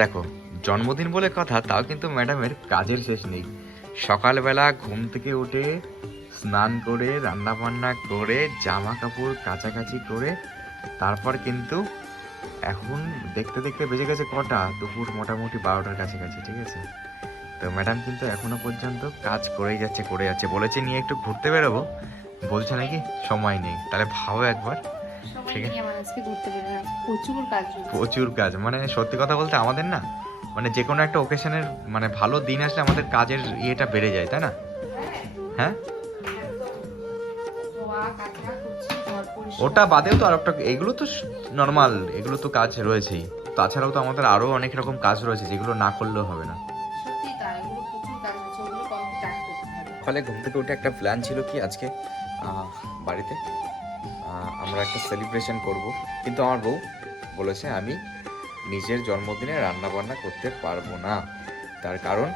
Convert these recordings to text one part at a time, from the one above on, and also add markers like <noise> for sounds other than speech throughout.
দেখো, জন্মদিন বলে কথা, তাও কিন্তু ম্যাডামের কাজের শেষ নেই। সকালবেলা ঘুম থেকে উঠে স্নান করে রান্না বান্না করে জামা কাপড় কাচাকাচি করে, তারপর কিন্তু এখন দেখতে দেখতে বেজে গেছে কটা? দুপুর মোটামুটি বারোটার কাছাকাছি, ঠিক আছে? তো ম্যাডাম কিন্তু এখনও পর্যন্ত কাজ করেই যাচ্ছে, করে যাচ্ছে। বলেছে নিয়ে একটু ঘুরতে বেরোবো। বলছে নাকি সময় নেই। তাহলে ভাবো একবার। ঠিক আছে। প্রচুর কাজ প্রচুর কাজ। মানে সত্যি কথা বলতে আমাদের না মানে যে কোনো একটা ওকেশনের মানে ভালো দিন আসলে আমাদের কাজের ইয়েটা বেড়ে যায় তাই না? হ্যাঁ। পরিষ্কার। ওটা বাদেও তো আর একটা এগুলো তো নর্মাল এগুলো তো কাজ রয়েছেই। তাছাড়াও তো আমাদের আরও অনেক রকম কাজ রয়েছে যেগুলো না করলেও হবে না। সত্যি তাই এগুলো প্রচুর কাজ রয়েছে ওগুলো কমপ্লিট আগে করতে হবে। সকালে ঘুম থেকে উঠে একটা প্ল্যান ছিল কি আজকে? বাড়িতে। আমরা একটা সেলিব্রেশন করব। কিন্তু আমার বউ বলেছে, আমি নিজের জন্মদিনে রান্না বান্না করতে পারব না। তার কারণ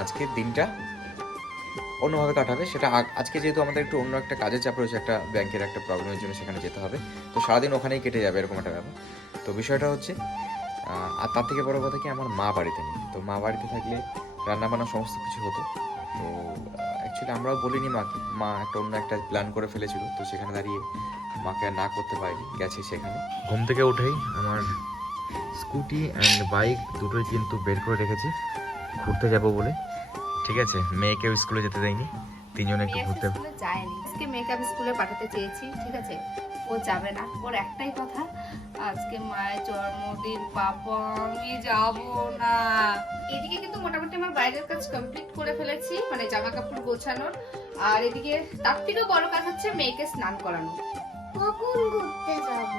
আজকের দিনটা অন্যভাবে কাটাবে। সেটা আজকে যেহেতু আমাদের একটু অন্য একটা কাজের চাপ রয়েছে, একটা ব্যাংকের একটা প্রবলেমের জন্য সেখানে যেতে হবে। তো সারাদিন ওখানেই কেটে যাবে, এরকম একটা ব্যাপার। তো বিষয়টা হচ্ছে আর তার থেকে বড় কথা কি, আমার মা বাড়িতে নেই। তো মা বাড়িতে থাকলে রান্না বান্না সমস্ত কিছু হতো। তো অ্যাকচুয়ালি আমরাও বলিনি মাকে মা একটা অন্য একটা প্ল্যান করে ফেলেছিল তো সেখানে দাঁড়িয়ে মাকে আর না করতে পারিনি গেছে সেখানে। ঘুম থেকে উঠেই আমার স্কুটি অ্যান্ড বাইক দুটোই কিন্তু বের করে রেখেছি ঘুরতে যাব বলে। ঠিক আছে মেয়েকেও স্কুলে যেতে দেয়নি তিনজনে একটু ঘুরতে যায়নি আজকে মেকআপ স্কুলে পাঠাতে চেয়েছি ঠিক আছে? ও যাবে না। ওর একটাই কথা আজকে মায়ের জন্মদিন পাপা আমি যাব না। এদিকে কিন্তু মোটামুটি আমার বাইরের কাজ কমপ্লিট করে ফেলেছি মানে জামা কাপড় গোছানোর। আর এদিকে তার থেকেও বড় কাজ হচ্ছে মেয়েকে স্নান করানো। কখন ঘুরতে যাব?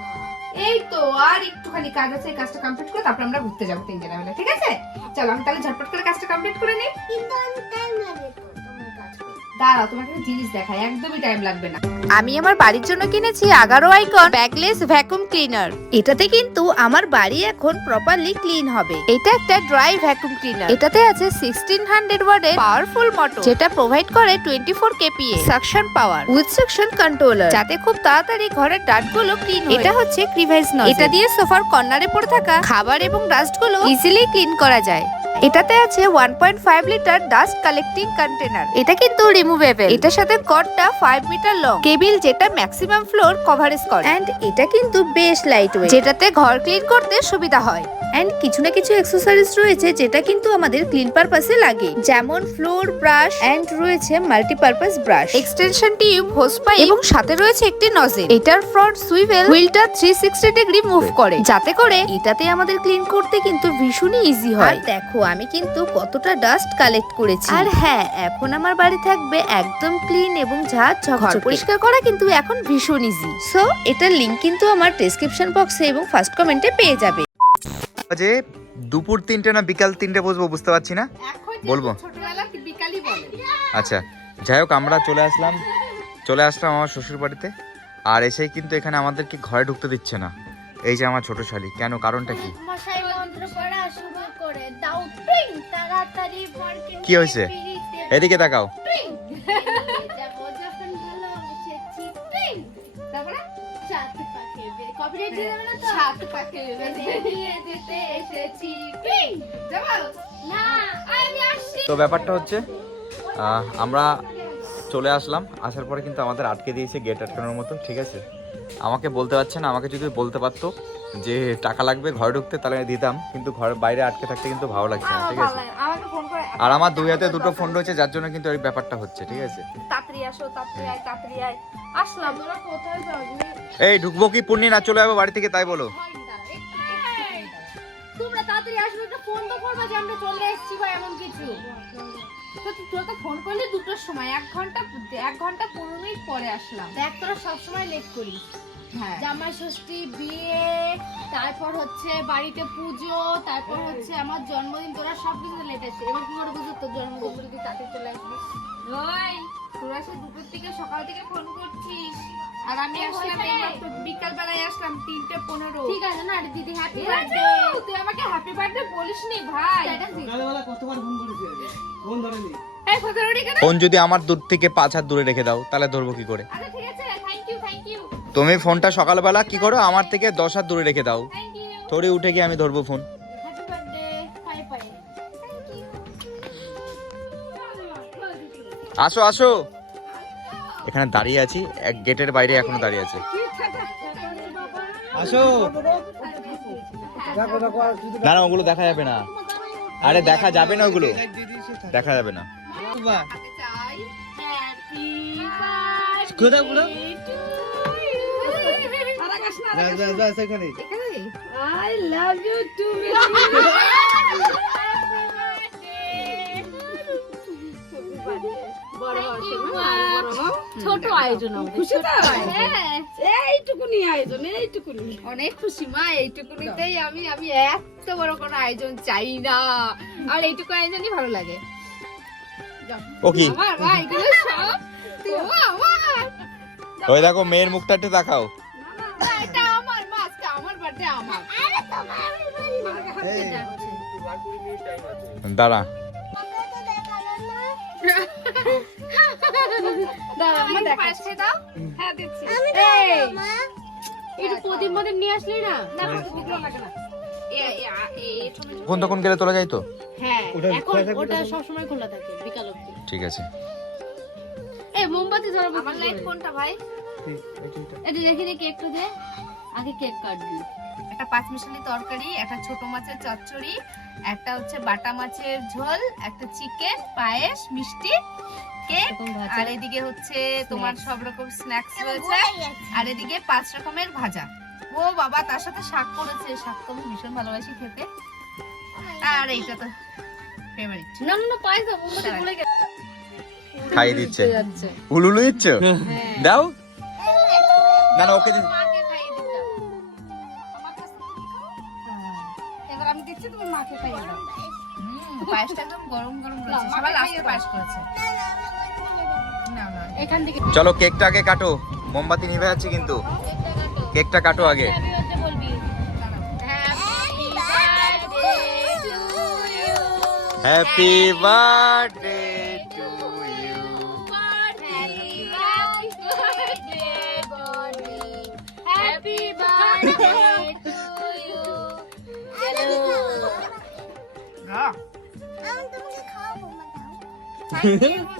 এই তো আর একটুখানি কাজ আছে এই কাজটা কমপ্লিট করে তারপর আমরা ঘুরতে যাব তিনজনে মিলে ঠিক আছে? চলো আমি তাহলে ঝটপট করে কাজটা কমপ্লিট করে নিই। কিন্তু দাঁড়াও তোমাকে একটা জিনিস দেখাই একদমই টাইম লাগবে না। আমি আমার বাড়ির জন্য কিনেছি Agaro icon bagless vacuum cleaner এটাতে কিন্তু আমার বাড়ি এখন প্রপারলি ক্লিন হবে। এটা একটা ড্রাই ভ্যাকুম ক্লিনার এটাতে আছে সিক্সটিন হান্ড্রেড ওয়ার্ডের পাওয়ারফুল মোটর যেটা প্রোভাইড করে twenty four kPa suction power with suction controller যাতে খুব তাড়াতাড়ি ঘরের ডাস্টগুলো ক্লিন এটা হচ্ছে ক্রিভাইস নজল এটা দিয়ে সোফার কর্নারে পড়ে থাকা খাবার এবং ডাস্টগুলো ইজিলি ক্লিন করা যায়। এটাতে আছে 1.5 লিটার ডাস্ট কালেক্টিং কন্টেনার এটা কিন্তু রিমুভেবল এটার সাথে কর্ডটা 5 মিটার লং কেবিল যেটা ম্যাক্সিমাম ফ্লোর কভারেজ করে। এন্ড এটা কিন্তু বেশ লাইট ওয়েট যেটাতে ঘর ক্লিন করতে সুবিধা হয়। এন্ড কিছু না কিছু অ্যাক্সেসরিজ রয়েছে যেটা কিন্তু আমাদের ক্লিন পারপাসে লাগে। যেমন ফ্লোর ব্রাশ এন্ড রয়েছে multipurpose brush extension tube hose pipe এবং সাথে রয়েছে একটি নজেল এটার ফ্রন্ট সুইভেল হুইলটা 360 ডিগ্রি মুভ করে। যাতে করে এটাতে আমাদের ক্লিন করতে কিন্তু ভীষণই ইজি হয়। দেখো আমি কিন্তু কতটা ডাস্ট কালেক্ট করেছি। আর হ্যাঁ এখন আমার বাড়ি থাকবে একদম ক্লিন এবং ঝাঁঝ ঝকঝকে। পরিষ্কার করা কিন্তু এখন ভীষণ ইজি সো এটার লিংক কিন্তু আমার ডেসক্রিপশন বক্সে এবং ফার্স্ট কমেন্টে পেয়ে যাবে। যে দুপুর তিনটে না বিকাল তিনটে বসবো বুঝতে পারছি না? বলব? ছোটবেলা বিকালই বলে? আচ্ছা যাই হোক আমরা চলে আসলাম। চলে আসলাম আমার শ্বশুর বাড়িতে। আর এসেই কিন্তু এখানে আমাদেরকে ঘরে ঢুকতে দিচ্ছে না। এই যে আমার ছোট শালি কেন? কারণটা কি? কি হয়েছে? এদিকে তাকাও। যাব যখন ভালোবেসেছি পিং তারপরে সাত পাখি কপিরাইট দিয়ে দেবে না তো? সাত পাকে দিয়ে দিতে এসেছি। পিং যাব? না। আমি আসছি। তো ব্যাপারটা হচ্ছে আমরা চলে আসলাম। আসার পরে কিন্তু আমাদের আটকে দিয়েছে গেট আটকানোর মতো ঠিক আছে? আমাকে বলতে পারছে না আমাকে যদি বলতে পারতো যে টাকা লাগবে ঘরে ঢুকতে তাহলে আমি দিতাম কিন্তু ঘরের বাইরে আটকে থাকতে কিন্তু ভালো লাগছে না ঠিক আছে? আমাকে ফোন করে আর আমার দুই হাতে দুটো ফোন রয়েছে যার জন্য কিন্তু এই ব্যাপারটা হচ্ছে ঠিক আছে? তাড়াতাড়ি আসো তাড়াতাড়ি আয় তাড়াতাড়ি আয়। আসলাম। তোরা কোথায় যাবি এই ঢুকবো কি পূর্ণি না চলে যাব বাড়ি থেকে তাই বলো। তোমরা তাড়াতাড়ি আসবে একটা ফোন তো করবা যে আমরা চলে এসেছি বা এমন কিছু। তো তুই- তোরা তো ফোন করলি দুটোর সময়। এক ঘণ্টা এক ঘণ্টা পনেরো মিনিট পরে আসলাম। দেখ তোরা সবসময় লেট করিস। হ্যাঁ। জামাই ষষ্ঠী বিয়ে তারপর হচ্ছে বাড়িতে পুজো তারপর হচ্ছে আমার জন্মদিন তোরা সব কিছু লেট আছে এবার কি করে বুঝো তোর জন্মদিন তুই তাড়াতাড়ি চলে আসবি? ওই তোরা সে দুটোর থেকে সকাল থেকে ফোন করছিস। আর আমি আসলাম বিকাল বেলায় আসলাম তিনটে পনেরো। ঠিক আছে না দিদি হ্যাপি বার্থডে তুই আমাকে হ্যাপি বার্থডে বলিস নি ভাই সকালবেলা কতবার ফোন করেছি ফোন ধরেনি। ফোন যদি আমার দূর থেকে পাঁচ হাত দূরে রেখে দাও তাহলে ধরবো কি করে? আচ্ছা তুমি ফোনটা সকালবেলা কি করো? আমার থেকে দশ হাত দূরে রেখে দাও। থোড়ি উঠে গিয়ে আমি ধরবো ফোন। আসো আসো। এখানে দাঁড়িয়ে আছি। এক গেটের বাইরে এখনও দাঁড়িয়ে আছে। আসো। না না ওগুলো দেখা যাবে না। আরে দেখা যাবে না ওগুলো। দেখা যাবে না। কোথায় আই লাভ ইউ টু বড় হও শোনো, বড় হও। ছোট আয়োজন খুশি হ্যাঁ। এইটুকুনি আয়োজন এইটুকুনি। অনেক খুশি মা এইটুকুনিতেই আমি আমি এত বড় কোনো আয়োজন চাই না। আর এইটুকু আয়োজনই ভালো লাগে। আমার এগুলো সব <laughs> ওই দেখো মেয়ের মুখটা একটু দেখাও। এটা আমার মা আমার বার্থডে আমার। দাঁড়া। হ্যাঁ কোন তখন গেলে তোলা যায় তো? হ্যাঁ ঠিক আছে। এই মোমবাতি আমার লাইট কোনটা ভাই? এটা দেখি দেখি একটু দে। আগে কেক কাটবি একটা পাঁচমিশালি তরকারি একটা ছোট মাছের চচ্চড়ি একটা হচ্ছে বাটা মাছের ঝোল একটা চিকেন পায়েস মিষ্টি কেক আর এদিকে হচ্ছে তোমার সব রকম স্ন্যাক্স রয়েছে। আর এদিকে পাঁচ রকমের ভাজা। ও বাবা তার সাথে শাক করেছে। শাক তো আমি ভীষণ ভালোবাসি খেতে। আর এইটা তো ফেভারিট না না পায়েস। ভুলে গেছে। খাইয়ে দিচ্ছে। উলুলু দিচ্ছ? হ্যাঁ। দাও। না না ওকে দি- মাকে খাইয়ে দিতে দাও। আমার কাছে তো কি খাও? এবার আমি দিচ্ছি তুমি মাকে খাইয়ে দাও। পায়েসটা একদম গরম গরম রয়েছে। সবাই লাস্টে পায়েস করেছে। না না এখান থেকে চলো কেকটা আগে কাটো। মোমবাতি নিভে যাচ্ছে কিন্তু। কেকটা কাটো। আগে। হ্যাপি বার্থডে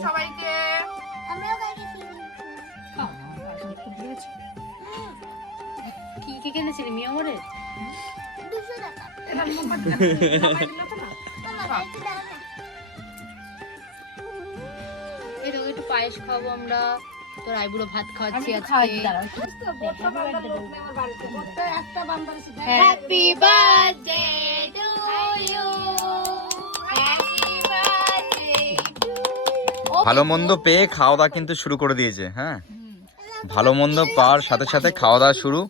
সবাইকে কি কি কিনেছিলি দেখো একটু পায়েস খাব আমরা তোর আইবুড়ো ভাত খাওয়াচ্ছি আজকে। হ্যাপি বার্থডে ভালো মন্দ পেয়ে খাওয়া দাওয়া কিন্তু শুরু করে দিয়েছে হ্যাঁ? ভালো মন্দ পাওয়ার সাথে সাথে খাওয়া দাওয়া শুরু।